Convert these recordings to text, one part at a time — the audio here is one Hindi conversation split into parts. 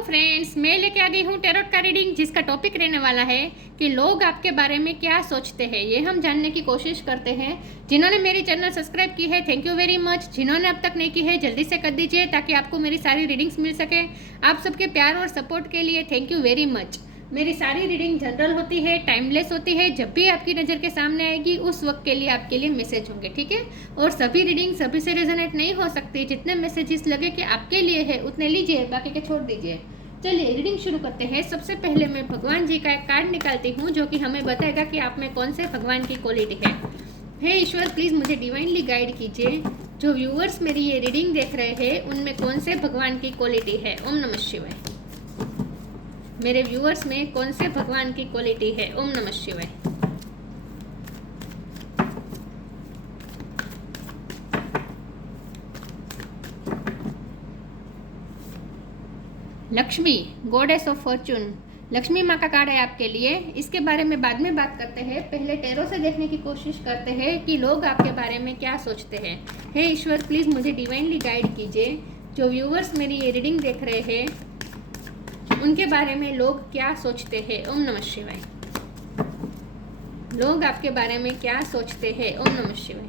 हेलो फ्रेंड्स, मैं लेके आ गई हूँ टैरोट का रीडिंग, जिसका टॉपिक रहने वाला है कि लोग आपके बारे में क्या सोचते हैं। ये हम जानने की कोशिश करते हैं। जिन्होंने मेरी चैनल सब्सक्राइब की है, थैंक यू वेरी मच। जिन्होंने अब तक नहीं की है, जल्दी से कर दीजिए ताकि आपको मेरी सारी रीडिंग्स मिल सके। आप सबके प्यार और सपोर्ट के लिए थैंक यू वेरी मच। मेरी सारी रीडिंग जनरल होती है, टाइमलेस होती है। जब भी आपकी नज़र के सामने आएगी उस वक्त के लिए आपके लिए मैसेज होंगे, ठीक है। और सभी रीडिंग सभी से रेजोनेट नहीं हो सकती। जितने मैसेजेस लगे कि आपके लिए है उतने लीजिए, बाकी के छोड़ दीजिए। चलिए रीडिंग शुरू करते हैं। सबसे पहले मैं भगवान जी का एक कार्ड निकालती हूँ जो कि हमें बताएगा कि आप में कौन से भगवान की क्वालिटी है। हे ईश्वर, प्लीज़ मुझे डिवाइनली गाइड कीजिए। जो व्यूअर्स मेरी ये रीडिंग देख रहे हैं उनमें कौन से भगवान की क्वालिटी है। ओम नमः शिवाय। मेरे व्यूअर्स में कौन से भगवान की क्वालिटी है। ओम नमः शिवाय। Lakshmi, goddess of Fortune. Lakshmi माँ का कार्ड है आपके लिए। इसके बारे में बाद में बात करते हैं। पहले टैरो से देखने की कोशिश करते हैं कि लोग आपके बारे में क्या सोचते हैं। हे ईश्वर, प्लीज़ मुझे डिवाइनली गाइड कीजिए। जो व्यूअर्स मेरी ये रीडिंग देख रहे हैं उनके बारे में लोग क्या सोचते हैं। ओम नमः शिवाय। लोग आपके बारे में क्या सोचते हैं। ओम नमः शिवाय।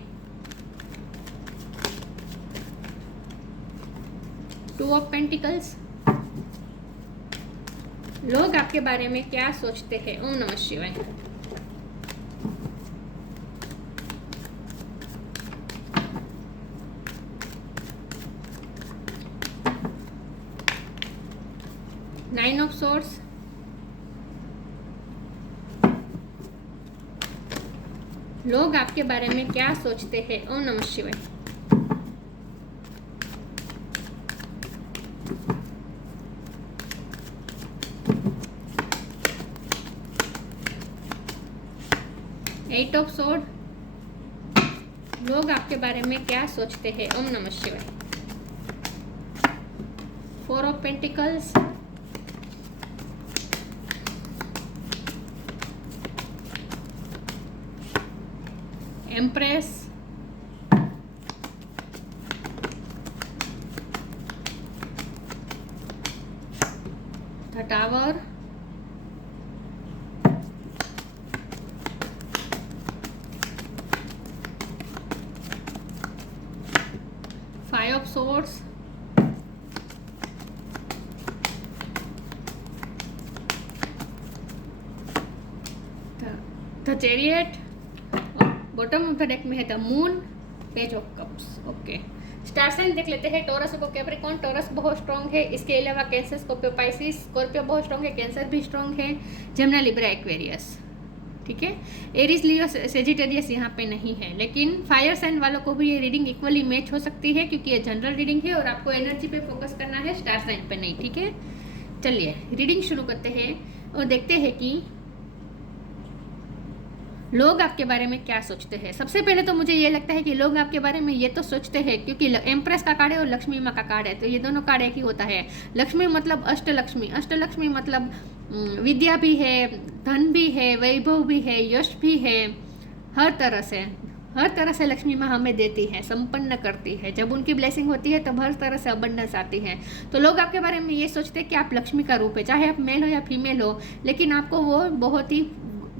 Two of pentacles. लोग आपके बारे में क्या सोचते हैं। ओम नमः शिवाय। Nine of swords. लोग आपके बारे में क्या सोचते हैं। ओम नमः शिवाय। Eight of sword. लोग आपके बारे में क्या सोचते हैं। ओम नमः शिवाय। Four of pentacles. Empress. The tower. Five of swords. The chariot. Bottom of the deck में है the moon, page of cups. Okay, star sign देख लेते हैं। टॉरस को कैप्रिकॉर्न। टॉरस बहुत स्ट्रॉन्ग है। इसके अलावा कैंसर, स्कॉर्पियो, पाइसिस। स्कॉर्पियो बहुत स्ट्रॉन्ग है, कैंसर भी स्ट्रॉन्ग है। जमुना, लिब्रा, एक्वेरियस, ठीक है। एरीज, लियो, सेजिटेरियस यहाँ पे नहीं है, लेकिन फायर साइन वालों को भी ये रीडिंग इक्वली मैच हो सकती है क्योंकि ये जनरल रीडिंग है और आपको एनर्जी पे फोकस करना है, स्टार साइन पे नहीं, ठीक है। चलिए रीडिंग शुरू करते हैं और देखते हैं कि लोग आपके बारे में क्या सोचते हैं। सबसे पहले तो मुझे ये लगता है कि लोग आपके बारे में ये तो सोचते हैं क्योंकि एम्प्रेस का कार्ड है और लक्ष्मी माँ का कार्ड है, तो ये दोनों कार्ड एक ही होता है। लक्ष्मी मतलब अष्टलक्ष्मी। अष्टलक्ष्मी मतलब विद्या भी है, धन भी है, वैभव भी है, यश भी है। हर तरह से लक्ष्मी माँ हमें देती है, संपन्न करती है। जब उनकी ब्लेसिंग होती है तब हर तरह से अबंडेंस आती है। तो लोग आपके बारे में ये सोचते हैं कि आप लक्ष्मी का रूप है, चाहे आप मेल हो या फीमेल हो, लेकिन आपको वो बहुत ही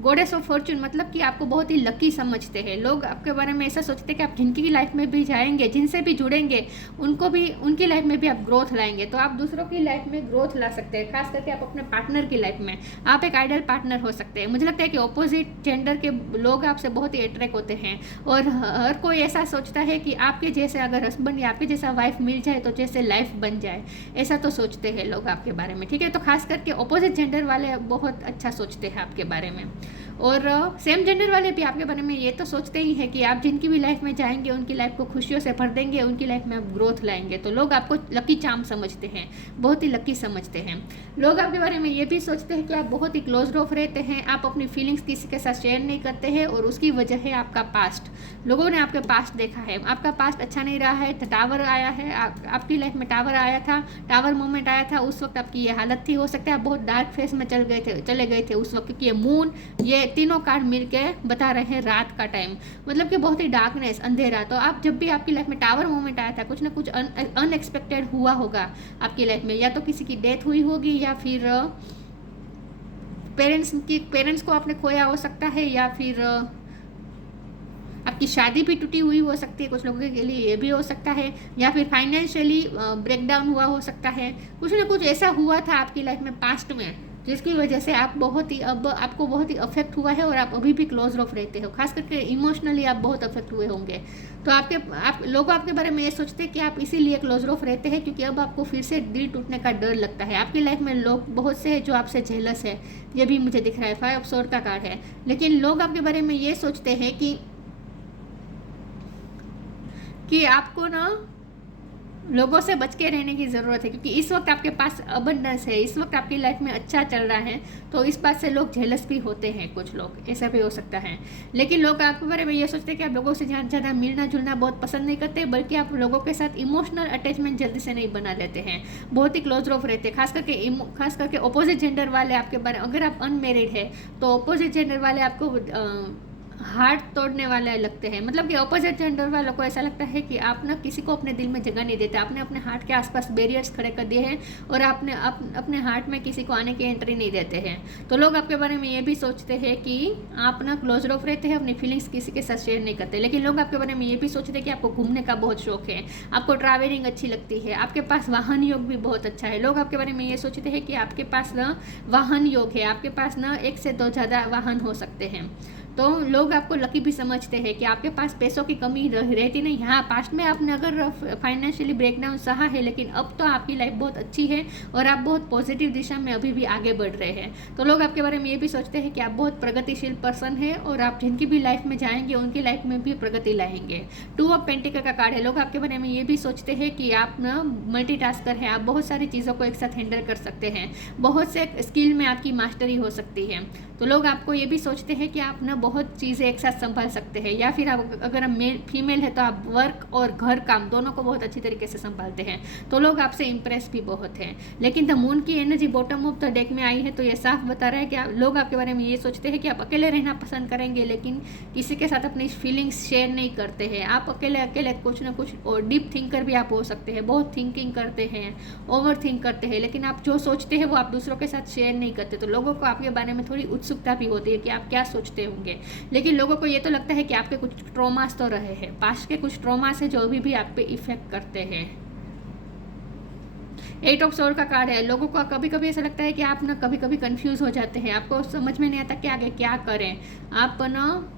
गॉडेस ऑफ फॉर्चून मतलब कि आपको बहुत ही लकी समझते हैं। लोग आपके बारे में ऐसा सोचते हैं कि आप जिनकी लाइफ में भी जाएंगे, जिनसे भी जुड़ेंगे, उनको भी उनकी लाइफ में भी आप ग्रोथ लाएंगे। तो आप दूसरों की लाइफ में ग्रोथ ला सकते हैं, खास करके आप अपने पार्टनर की लाइफ में आप एक आइडल पार्टनर हो सकते हैं। मुझे लगता है कि ऑपोजिट जेंडर के लोग आपसे बहुत ही अट्रैक्ट होते हैं और हर कोई ऐसा सोचता है कि आपके जैसे अगर हस्बैंड या आपके जैसा वाइफ मिल जाए तो जैसे लाइफ बन जाए, ऐसा तो सोचते हैं लोग आपके बारे में, ठीक है। तो खास करके ऑपोजिट जेंडर वाले बहुत अच्छा सोचते हैं आपके बारे में। और सेम जेंडर वाले भी आपके बारे में ये तो सोचते ही हैं कि आप जिनकी भी लाइफ में जाएंगे उनकी लाइफ को खुशियों से भर देंगे, उनकी लाइफ में आप ग्रोथ लाएंगे। तो लोग आपको लकी चार्म समझते हैं, बहुत ही लकी समझते हैं। लोग आपके बारे में ये भी सोचते हैं कि आप बहुत ही क्लोज ऑफ रहते हैं, आप अपनी फीलिंग्स किसी के साथ शेयर नहीं करते हैं और उसकी वजह है आपका पास्ट। लोगों ने आपके पास्ट देखा है, आपका पास्ट अच्छा नहीं रहा है। टावर आया है, आपकी लाइफ में टावर आया था, टावर मोमेंट आया था, उस वक्त आपकी ये हालत थी। हो सकता है आप बहुत डार्क फेस में चले गए थे उस वक्त, क्योंकि ये मून, ये तीनों कार्ड मिलके बता रहे हैं रात का टाइम, मतलब कि बहुत ही डार्कनेस, अंधेरा। तो आप जब भी आपकी लाइफ में टावर मोमेंट आया था, कुछ ना कुछ अनएक्सपेक्टेड हुआ होगा आपकी लाइफ में, या तो किसी की डेथ हुई होगी, या फिर पेरेंट्स को आपने खोया हो सकता है, या फिर आपकी शादी भी टूटी हुई हो सकती है, कुछ लोगों के लिए ये भी हो सकता है, या फिर फाइनेंशियली ब्रेकडाउन हुआ हो सकता है। कुछ ना कुछ ऐसा हुआ था आपकी लाइफ में पास्ट में, जिसकी वजह से आप आपको बहुत ही अफेक्ट हुआ है, और आप अभी भी क्लोज ऑफ रहते हो। खास करके इमोशनली आप बहुत अफेक्ट हुए होंगे। तो लोग आपके बारे में ये सोचते हैं कि आप इसीलिए क्लोज ऑफ रहते हैं, क्योंकि अब आपको फिर से दिल टूटने का डर लगता है। आपकी लाइफ में लोग बहुत से हैं जो आपसे जेलस है, ये भी मुझे दिख रहा है। 5 ऑफ स्वॉर्ड का कार्ड है। लेकिन लोग आपके बारे में ये सोचते हैं कि आपको ना लोगों से बच के रहने की ज़रूरत है, क्योंकि इस वक्त आपके पास अबंडेंस है, इस वक्त आपकी लाइफ में अच्छा चल रहा है। तो इस बात से लोग जेलस भी होते हैं, कुछ लोग ऐसा भी हो सकता है। लेकिन लोग आपके बारे में ये सोचते हैं कि आप लोगों से ज़्यादा मिलना जुलना बहुत पसंद नहीं करते, बल्कि आप लोगों के साथ इमोशनल अटैचमेंट जल्दी से नहीं बना लेते हैं, बहुत ही क्लोज ऑफ रहते हैं। खास करके अपोजिट जेंडर वाले आपके बारे में, अगर आप अनमेरिड है तो अपोजिट जेंडर वाले आपको हार्ट तोड़ने वाले लगते हैं। मतलब कि अपोजिट जेंडर वालों को ऐसा लगता है कि आप ना किसी को अपने दिल में जगह नहीं देते, आपने अपने हार्ट के आसपास बैरियर्स खड़े कर दिए हैं, और आपने अपने हार्ट में किसी को आने की एंट्री नहीं देते हैं। तो लोग आपके बारे में ये भी सोचते हैं कि आप ना क्लोज ऑफ रहते हैं, अपनी फीलिंग्स किसी के साथ शेयर नहीं करते। लेकिन लोग आपके बारे में ये भी सोचते हैं कि आपको घूमने का बहुत शौक है, आपको ट्रैवलिंग अच्छी लगती है, आपके पास वाहन योग भी बहुत अच्छा है। लोग आपके बारे में ये सोचते हैं कि आपके पास ना वाहन योग है, आपके पास ना 1 से 2 ज़्यादा वाहन हो सकते हैं। तो लोग आपको लकी भी समझते हैं कि आपके पास पैसों की कमी रहती नहीं। हाँ, पास्ट में आपने अगर फाइनेंशियली ब्रेकडाउन सहा है, लेकिन अब तो आपकी लाइफ बहुत अच्छी है, और आप बहुत पॉजिटिव दिशा में अभी भी आगे बढ़ रहे हैं। तो लोग आपके बारे में ये भी सोचते हैं कि आप बहुत प्रगतिशील पर्सन है, और आप जिनकी भी लाइफ में जाएंगे उनकी लाइफ में भी प्रगति लाएंगे। 2 ऑफ पेंटिकल का कार्ड है। लोग आपके बारे में ये भी सोचते हैं कि आप ना मल्टीटास्कर हैं, आप बहुत सारी चीज़ों को एक साथ हैंडल कर सकते हैं, बहुत से स्किल में आपकी मास्टरी हो सकती है। तो लोग आपको ये भी सोचते हैं कि आप ना बहुत चीज़ें एक साथ संभाल सकते हैं, या फिर आप अगर आप फीमेल है तो आप वर्क और घर काम दोनों को बहुत अच्छी तरीके से संभालते हैं। तो लोग आपसे इम्प्रेस भी बहुत हैं। लेकिन द मून की energy bottom of the deck में आई है, तो ये साफ बता रहा है कि लोग आपके बारे में ये सोचते हैं कि आप अकेले रहना पसंद करेंगे, लेकिन किसी के साथ अपनी फीलिंग्स शेयर नहीं करते हैं। आप अकेले कुछ ना कुछ, और डीप थिंकर भी आप हो सकते हैं, बहुत थिंकिंग करते हैं, ओवर थिंक करते हैं, लेकिन आप जो सोचते हैं वो आप दूसरों के साथ शेयर नहीं करते। तो लोगों को आपके बारे में थोड़ी उत्सुकता भी होती है कि आप क्या सोचते होंगे। लेकिन लोगों को ये तो लगता है कि आपके कुछ ट्रॉमास तो रहे हैं, पास्ट के कुछ ट्रॉमास है जो अभी भी आप पे इफेक्ट करते हैं। 8 ऑफ स्वॉर्ड का कार्ड है। लोगों को कभी कभी ऐसा लगता है कि आप ना कभी कभी कंफ्यूज हो जाते हैं, आपको समझ में नहीं आता कि आगे क्या करें। आप ना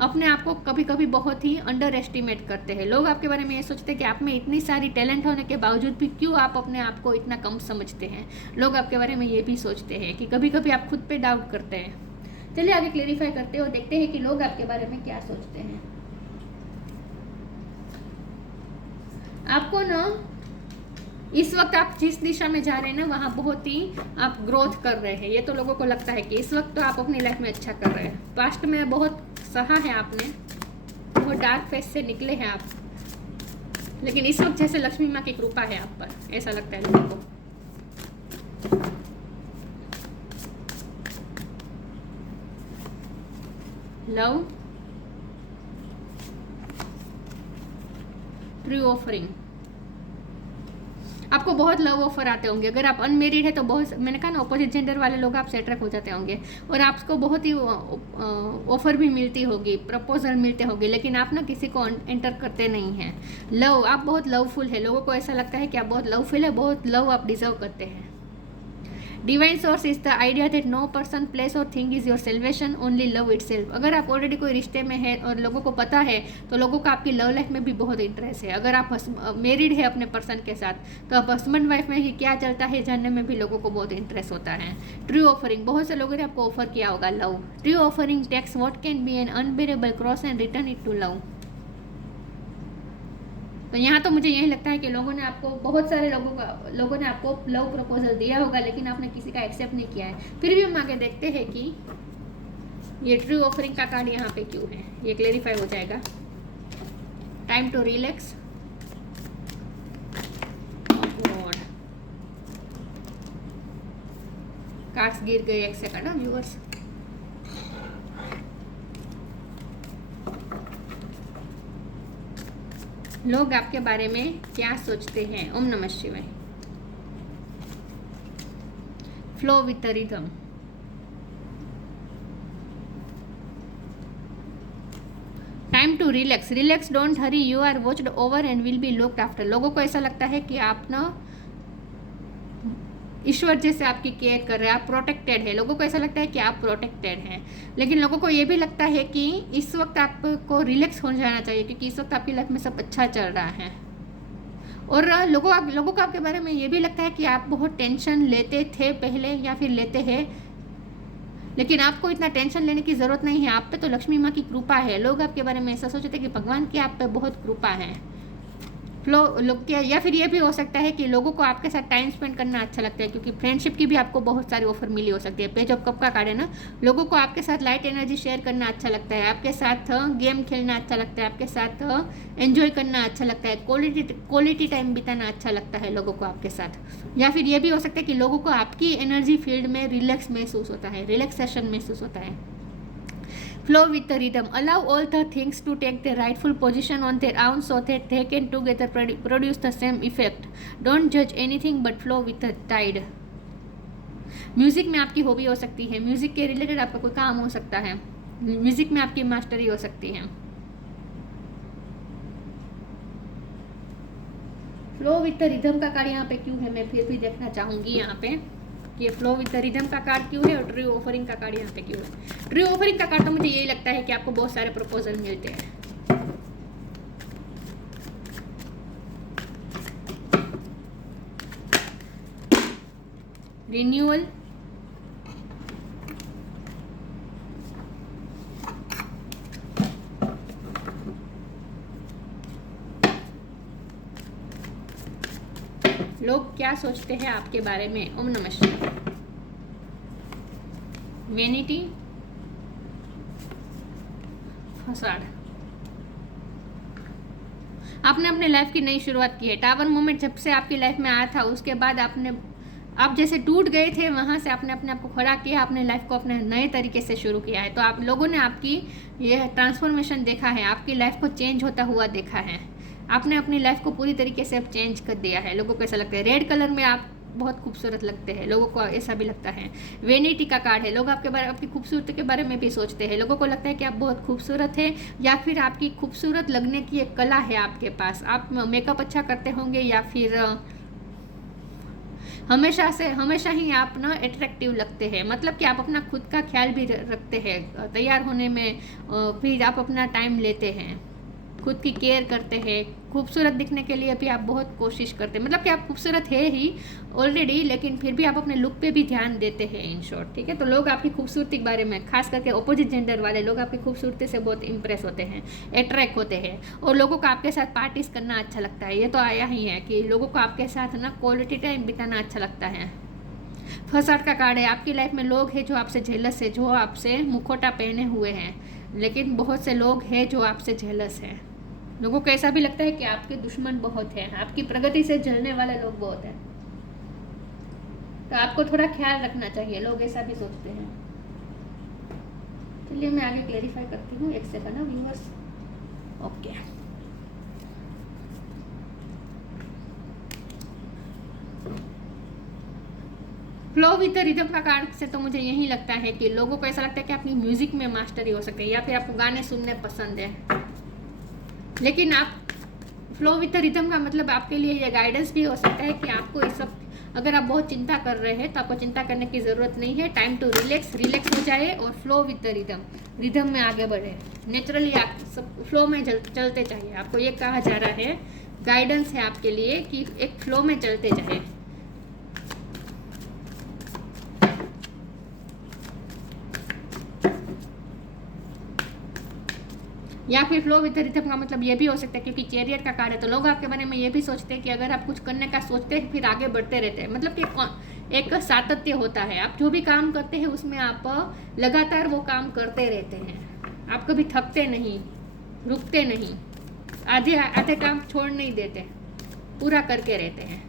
अपने आप को कभी कभी बहुत ही अंडर एस्टिमेट करते हैं। लोग आपके बारे में ये सोचते हैं कि आप में इतनी सारी टैलेंट होने के बावजूद भी क्यों आप अपने आप को इतना कम समझते हैं। लोग आपके बारे में ये भी सोचते हैं कि कभी कभी आप खुद पे डाउट करते हैं। चलिए आगे क्लेरिफाई करते हैं और देखते हैं कि लोग आपके बारे में क्या सोचते हैं। आपको ना इस वक्त आप जिस दिशा में जा रहे हैं ना, वहाँ बहुत ही आप ग्रोथ कर रहे हैं। ये तो लोगों को लगता है कि इस वक्त तो आप अपनी लाइफ में अच्छा कर रहे हैं। पास्ट में बहुत सहा है आपने, बहुत डार्क फेस से निकले हैं आप, लेकिन इस वक्त जैसे लक्ष्मी माँ की कृपा है आप पर, ऐसा लगता है लोगों को। लव, ट्रू ऑफरिंग, आपको बहुत लव ऑफर आते होंगे। अगर आप अनमेरिड है तो बहुत, मैंने कहा ना, अपोजिट जेंडर वाले लोग आपसे अट्रैक्ट हो जाते होंगे, और आपको बहुत ही ऑफर भी मिलती होगी, प्रपोजल मिलते होंगे, लेकिन आप ना किसी को एंटर करते नहीं हैं। लव, आप बहुत लवफुल है, लोगों को ऐसा लगता है कि आप बहुत लवफुल है, बहुत लव आप डिजर्व करते हैं। Divine source is the idea that no person, place और thing is your salvation, only love itself. अगर आप ऑलरेडी कोई रिश्ते में है और लोगों को पता है, तो लोगों को आपकी लव लाइफ में भी बहुत इंटरेस्ट है। अगर आप मैरिड है अपने पर्सन के साथ, तो आप हस्बैंड वाइफ में ही क्या चलता है जानने में भी लोगों को बहुत इंटरेस्ट होता है। ट्रू ऑफरिंग, बहुत से लोगों ने आपको ऑफर किया होगा love. True offering takes what can be an unbearable cross and return it to love. तो यहाँ तो मुझे यही लगता है कि लोगों ने आपको, बहुत सारे लोगों ने आपको लव प्रपोजल दिया होगा, लेकिन आपने किसी का एक्सेप्ट नहीं किया है। फिर भी हम आगे देखते हैं कि ये ट्रू ऑफरिंग का कार्ड यहाँ पे क्यों है, ये क्लेरिफाई हो जाएगा। Time to relax. कार्ड्स गिर गए, एक सेकंड ना व्यूअर्स। लोग आपके बारे में क्या सोचते हैं। ओम नमः शिवाय। Flow with the rhythm. Time to relax. Relax, don't hurry, you are watched over and will be looked after. लोगों को ऐसा लगता है कि आप ना ईश्वर जैसे आपकी केयर कर रहे हैं, आप प्रोटेक्टेड है। लोगों को ऐसा लगता है कि आप प्रोटेक्टेड हैं, लेकिन लोगों को ये भी लगता है कि इस वक्त आपको रिलैक्स हो जाना चाहिए, क्योंकि इस वक्त आपकी लाइफ में सब अच्छा चल रहा है। और लोगों को आपके बारे में ये भी लगता है कि आप बहुत टेंशन लेते थे पहले या फिर लेते हैं, लेकिन आपको इतना टेंशन लेने की ज़रूरत नहीं है। आप पे तो लक्ष्मी माँ की कृपा है। लोग आपके बारे में ऐसा सोचते हैं कि भगवान की आप पे बहुत कृपा है। फ्लो लोग क्या, या फिर ये भी हो सकता है कि लोगों को आपके साथ टाइम स्पेंड करना अच्छा लगता है, क्योंकि फ्रेंडशिप की भी आपको बहुत सारी ऑफर मिली हो सकती है। पेज ऑफ कप का कार्ड है ना, लोगों को आपके साथ लाइट एनर्जी शेयर करना अच्छा लगता है, आपके साथ गेम खेलना अच्छा लगता है, आपके साथ एंजॉय करना अच्छा लगता है, क्वालिटी टाइम बिताना अच्छा लगता है लोगों को आपके साथ। या फिर ये भी हो सकता है कि लोगों को आपकी एनर्जी फील्ड में रिलैक्स महसूस होता है, रिलैक्सेशन महसूस होता है। Flow with the rhythm. Allow all the things to take their rightful position on their own so that they can together produce the same effect. Don't judge anything but flow with the tide. Music में आपकी हॉबी हो सकती है, म्यूजिक के रिलेटेड आपका कोई काम हो सकता है, म्यूजिक में आपकी मास्टरी हो सकती है। फ्लो विद द रिदम का कार्ड यहाँ पे क्यों है, मैं फिर भी देखना चाहूंगी यहाँ पे कि फ्लो विद द रिदम का कार्ड क्यों है और ट्री ऑफरिंग का कार्ड यहाँ पे क्यों है। ट्री ऑफरिंग का कार्ड तो मुझे यही लगता है कि आपको बहुत सारे प्रपोजल मिलते हैं। रिन्यूअल, लोग क्या सोचते हैं आपके बारे में। ओम नमः शिवाय। Vanity, facade. आपने अपने लाइफ की नई शुरुआत की है। टावर मोमेंट जब से आपकी लाइफ में आया था, उसके बाद आप जैसे टूट गए थे, वहां से आपने अपने आप को खड़ा किया, अपने लाइफ को अपने नए तरीके से शुरू किया है। तो आप लोगों ने आपकी ये ट्रांसफॉर्मेशन देखा है, आपकी लाइफ को चेंज होता हुआ देखा है। आपने अपनी लाइफ को पूरी तरीके से अब चेंज कर दिया है। लोगों को ऐसा लगता है, रेड कलर में आप बहुत खूबसूरत लगते हैं, लोगों को ऐसा भी लगता है। वेनिटी का कार्ड है, लोग आपकी खूबसूरती के बारे में भी सोचते हैं। लोगों को लगता है कि आप बहुत खूबसूरत है, या फिर आपकी खूबसूरत लगने की एक कला है आपके पास। आप मेकअप अच्छा करते होंगे, या फिर हमेशा ही आप ना अट्रैक्टिव लगते हैं। मतलब कि आप अपना खुद का ख्याल भी रखते हैं, तैयार होने में फिर आप अपना टाइम लेते हैं, खुद की केयर करते हैं, खूबसूरत दिखने के लिए भी आप बहुत कोशिश करते हैं। मतलब कि आप खूबसूरत है ही ऑलरेडी, लेकिन फिर भी आप अपने लुक पे भी ध्यान देते हैं, इन शॉर्ट। ठीक है, तो लोग आपकी खूबसूरती के बारे में, खास करके अपोजिट जेंडर वाले लोग आपकी खूबसूरती से बहुत इंप्रेस होते हैं, अट्रैक्ट होते हैं, और लोगों को आपके साथ पार्टीज करना अच्छा लगता है। ये तो आया ही है कि लोगों को आपके साथ ना क्वालिटी टाइम बिताना अच्छा लगता है। फसाड का कार्ड है, आपकी लाइफ में लोग हैं जो आपसे जेलस है, जो आपसे मुखौटा पहने हुए हैं, लेकिन बहुत से लोग हैं जो आपसे जेलस हैं। लोगों को ऐसा भी लगता है कि आपके दुश्मन बहुत हैं, आपकी प्रगति से जलने वाले लोग बहुत हैं, तो आपको थोड़ा ख्याल रखना चाहिए। लोग ऐसा भी सोचते हैं। चलिए मैं आगे क्लेरिफाई करती हूँ, एक सेकंड ना viewers. Okay, flow with the rhythm का कार्ड से तो मुझे यही लगता है कि लोगों को ऐसा लगता है कि आपकी म्यूजिक में मास्टरी हो सकती है, या फिर आपको गाने सुनने पसंद है। लेकिन आप फ्लो विद द रिदम का मतलब आपके लिए ये गाइडेंस भी हो सकता है कि आपको इस सब, अगर आप बहुत चिंता कर रहे हैं तो आपको चिंता करने की ज़रूरत नहीं है। टाइम टू रिलैक्स हो जाए और फ्लो विद द रिदम में आगे बढ़े। नेचुरली आप सब फ्लो में चलते चाहिए। आपको ये कहा जा रहा है, गाइडेंस है आपके लिए कि एक फ्लो में चलते जाए। या फिर फ्लो विद द रिदम का मतलब ये भी हो सकता है, क्योंकि चैरियट का कार्ड है, तो लोग आपके बारे में ये भी सोचते हैं कि अगर आप कुछ करने का सोचते हैं फिर आगे बढ़ते रहते हैं। मतलब कि एक सातत्य होता है, आप जो भी काम करते हैं उसमें आप लगातार वो काम करते रहते हैं, आप कभी थकते नहीं, रुकते नहीं, आधे काम छोड़ नहीं देते, पूरा करके रहते हैं।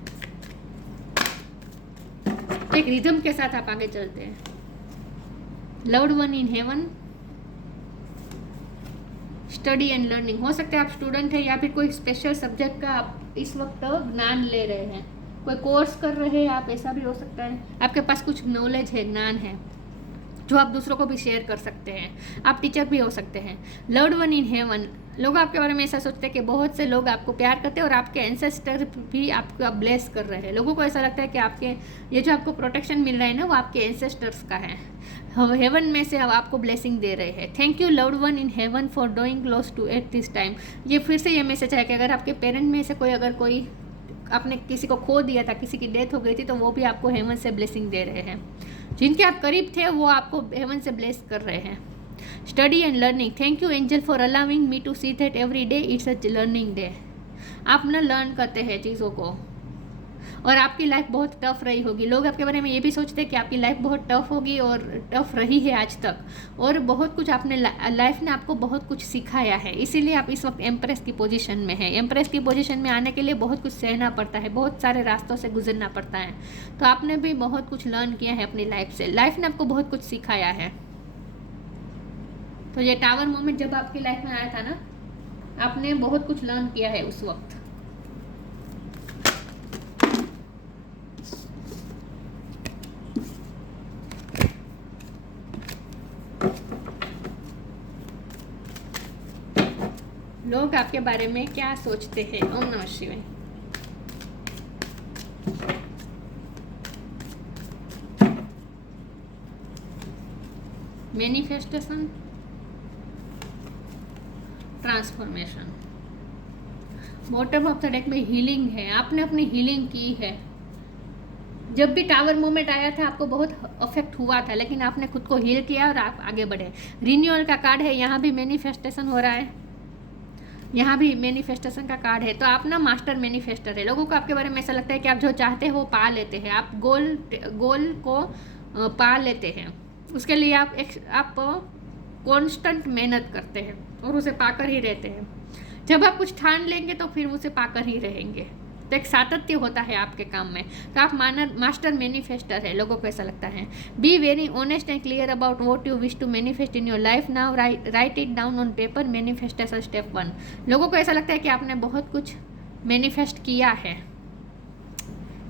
एक रिदम के साथ आप आगे चलते हैं। Loved one in haven, study and learning, हो सकता है आप स्टूडेंट हैं या फिर कोई स्पेशल सब्जेक्ट का आप इस वक्त ज्ञान ले रहे हैं, कोई कोर्स कर रहे हैं आप, ऐसा भी हो सकता है। आपके पास कुछ नॉलेज है, ज्ञान है जो आप दूसरों को भी शेयर कर सकते हैं। आप टीचर भी हो सकते हैं। लव्ड वन इन हेवन, लोग आपके बारे में ऐसा सोचते हैं कि बहुत से लोग आपको प्यार करते हैं और आपके एंसेस्टर भी आपको ब्लेस कर रहे हैं। लोगों को ऐसा लगता है कि आपके ये जो आपको प्रोटेक्शन मिल रहा है ना, वो आपके एंसेस्टर्स का है। हेवन में से अब आपको ब्लेसिंग दे रहे हैं। Thank you loved one in heaven for doing close to at this time. ये फिर से ये मैसेज है कि अगर आपके पेरेंट में से कोई आपने किसी को खो दिया था, किसी की डेथ हो गई थी, तो वो भी आपको हेवन से ब्लेसिंग दे रहे हैं। जिनके आप करीब थे वो आपको हेवन से ब्लेस कर रहे हैं। Study and learning, thank you angel for allowing me to see that every day it's a learning day. आप ना लर्न करते हैं चीज़ों को, और आपकी लाइफ बहुत टफ रही होगी। लोग आपके बारे में ये भी सोचते हैं कि आपकी लाइफ बहुत टफ होगी और टफ रही है आज तक, और बहुत कुछ आपने लाइफ ने आपको बहुत कुछ सिखाया है, इसीलिए आप इस वक्त एम्प्रेस की पोजीशन में है। एम्प्रेस की पोजीशन में आने के लिए बहुत कुछ सहना पड़ता है, बहुत सारे रास्तों से गुजरना पड़ता है। तो आपने भी बहुत कुछ लर्न किया है अपनी लाइफ से, लाइफ ने आपको बहुत कुछ सिखाया है। तो ये टावर मोमेंट जब आपकी लाइफ में आया था ना, आपने बहुत कुछ लर्न किया है उस वक्त। लोग आपके बारे में क्या सोचते हैं। ओम नमः शिवाय। Manifestation, transformation, bottom of the deck में हीलिंग है। आपने अपनी हीलिंग की है। जब भी टावर मोमेंट आया था आपको बहुत अफेक्ट हुआ था, लेकिन आपने खुद को हील किया और आप आगे बढ़े। रिन्यूअल का कार्ड है, यहाँ भी मैनिफेस्टेशन हो रहा है, यहाँ भी मैनिफेस्टेशन का कार्ड है। तो आप ना मास्टर मैनिफेस्टर है। लोगों को आपके बारे में ऐसा लगता है कि आप जो चाहते हो वो पा लेते हैं, आप गोल को पा लेते हैं। उसके लिए आप कांस्टेंट मेहनत करते हैं और उसे पाकर ही रहते हैं। जब आप कुछ ठान लेंगे तो फिर उसे पाकर ही रहेंगे। तो एक सातत्य होता है आपके काम में। तो आप मास्टर मैनिफेस्टर है, लोगों को ऐसा लगता है। Be very honest and clear about what you wish to manifest in your life now, write it down on paper, manifestation step 1। लोगों को ऐसा लगता है कि आपने बहुत कुछ मैनिफेस्ट किया है,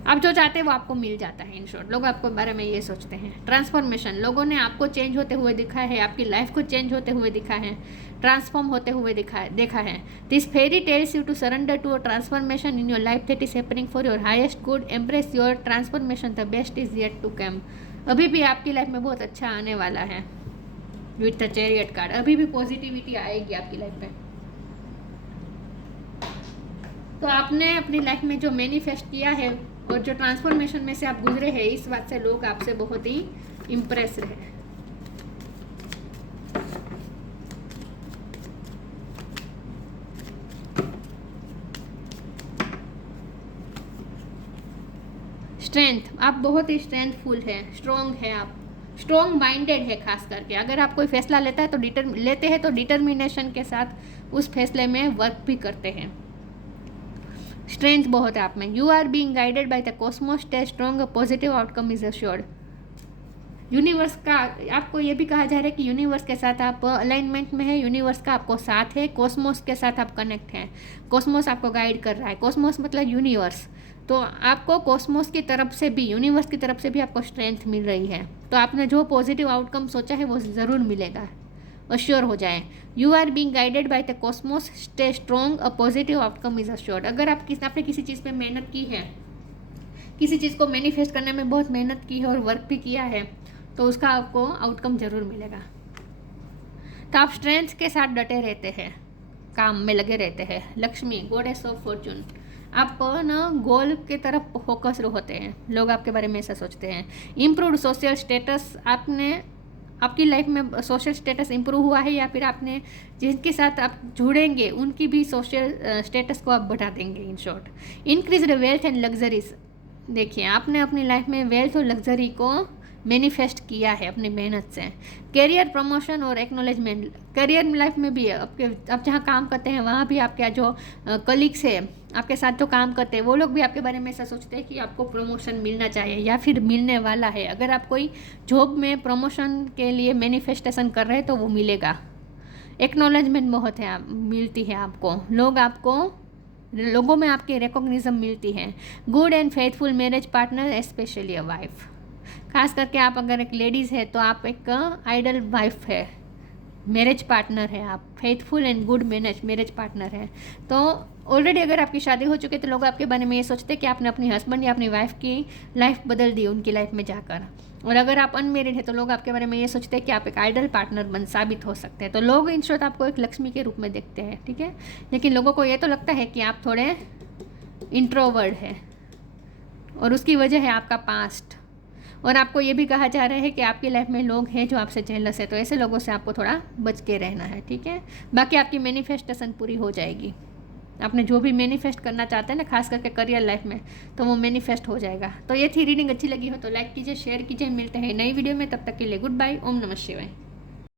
आप जो चाहते हैं वो आपको मिल जाता है। इन शॉर्ट लोग आपके बारे में ये सोचते हैं। ट्रांसफॉर्मेशन, लोगों ने आपको चेंज होते हुए दिखा है, आपकी लाइफ को चेंज होते हुए दिखा है, ट्रांसफॉर्म होते हुए देखा है। This fairy tells you to surrender to a transformation in your life that is happening for your highest good, embrace your transformation, the best is yet to come. अभी भी आपकी लाइफ में बहुत अच्छा आने वाला है। विथ द चैरियट कार्ड, अभी भी पॉजिटिविटी आएगी आपकी लाइफ में। तो आपने अपनी लाइफ में जो मैनिफेस्ट किया है और जो ट्रांसफॉर्मेशन में से आप गुजरे हैं, इस बात से लोग आपसे बहुत ही इम्प्रेस रहे। स्ट्रेंथ, आप बहुत ही स्ट्रेंथफुल है, स्ट्रॉन्ग है, आप स्ट्रॉन्ग माइंडेड है। खास करके अगर आप कोई फैसला लेते हैं तो डिटर्मिनेशन के साथ उस फैसले में वर्क भी करते हैं। स्ट्रेंथ बहुत है आप में। You are being guided by the cosmos, stay strong, positive outcome is assured. Universe का आपको ये भी कहा जा रहा है कि यूनिवर्स के साथ आप अलाइनमेंट में है, यूनिवर्स का आपको साथ है, कॉस्मोस के साथ आप कनेक्ट हैं। कॉस्मोस आपको गाइड कर रहा है। कॉस्मोस मतलब यूनिवर्स। तो आपको कॉस्मोस की तरफ से भी, यूनिवर्स की तरफ से भी आपको स्ट्रेंथ मिल रही है। तो आपने जो पॉजिटिव आउटकम सोचा है वो ज़रूर मिलेगा, अश्योर हो जाए। You are being guided by the cosmos, stay strong, a positive outcome is assured. अगर आपने किसी चीज़ पे मेहनत की है, किसी चीज़ को मैनिफेस्ट करने में बहुत मेहनत की है और वर्क भी किया है, तो उसका आपको आउटकम ज़रूर मिलेगा। तो आप स्ट्रेंथ के साथ डटे रहते हैं, काम में लगे रहते हैं। लक्ष्मी, गॉडेस ऑफ फॉर्चून, आप ना गोल की तरफ फोकस होते हैं। लोग आपके बारे में ऐसा सोचते हैं। इम्प्रूव्ड सोशल स्टेटस, आपकी लाइफ में सोशल स्टेटस इम्प्रूव हुआ है, या फिर आपने जिनके साथ आप जुड़ेंगे उनकी भी सोशल स्टेटस को आप बढ़ा देंगे। In short, increase wealth and luxuries. देखिए, आपने अपनी लाइफ में वेल्थ और लग्जरी को मैनिफेस्ट किया है अपनी मेहनत से। करियर प्रमोशन और एक्नॉलेजमेंट, करियर लाइफ में भी आप जहाँ काम करते हैं वहाँ भी आपके जो कलीग्स है, आपके साथ जो काम करते हैं, वो लोग भी आपके बारे में ऐसा सोचते हैं कि आपको प्रमोशन मिलना चाहिए या फिर मिलने वाला है। अगर आप कोई जॉब में प्रमोशन के लिए मैनिफेस्टेशन कर रहे हैं तो वो मिलेगा। एक्नॉलेजमेंट बहुत है मिलती है आपको, लोगों में आपकी रिकॉग्निशन मिलती है। Good and faithful marriage partner, specially a wife. खास करके आप अगर एक लेडीज़ है तो आप एक आइडल वाइफ है, मैरिज पार्टनर है आप, faithful and good marriage partner है। तो ऑलरेडी अगर आपकी शादी हो चुकी है तो लोग आपके बारे में ये सोचते हैं कि आपने अपनी हस्बैंड या अपनी वाइफ की लाइफ बदल दी उनकी लाइफ में जाकर। और अगर आप अनमेरिड है तो लोग आपके बारे में ये सोचते हैं कि आप एक आइडल पार्टनर साबित हो सकते हैं। तो लोग इन शॉर्ट आपको एक लक्ष्मी के रूप में देखते हैं, ठीक है। लेकिन लोगों को ये तो लगता है कि आप थोड़े इंट्रोवर्ड है और उसकी वजह है आपका पास्ट। और आपको ये भी कहा जा रहा है कि आपकी लाइफ में लोग हैं जो आपसे जेलस है, तो ऐसे लोगों से आपको थोड़ा बच के रहना है, ठीक है। बाकी आपकी मैनिफेस्टेशन पूरी हो जाएगी। आपने जो भी मैनिफेस्ट करना चाहते हैं ना, खास करके करियर लाइफ में, तो वो मैनिफेस्ट हो जाएगा। तो ये थी रीडिंग, अच्छी लगी हो तो लाइक कीजिए, शेयर कीजिए। मिलते हैं नई वीडियो में, तब तक के लिए गुड बाय। ओम नमः शिवाय।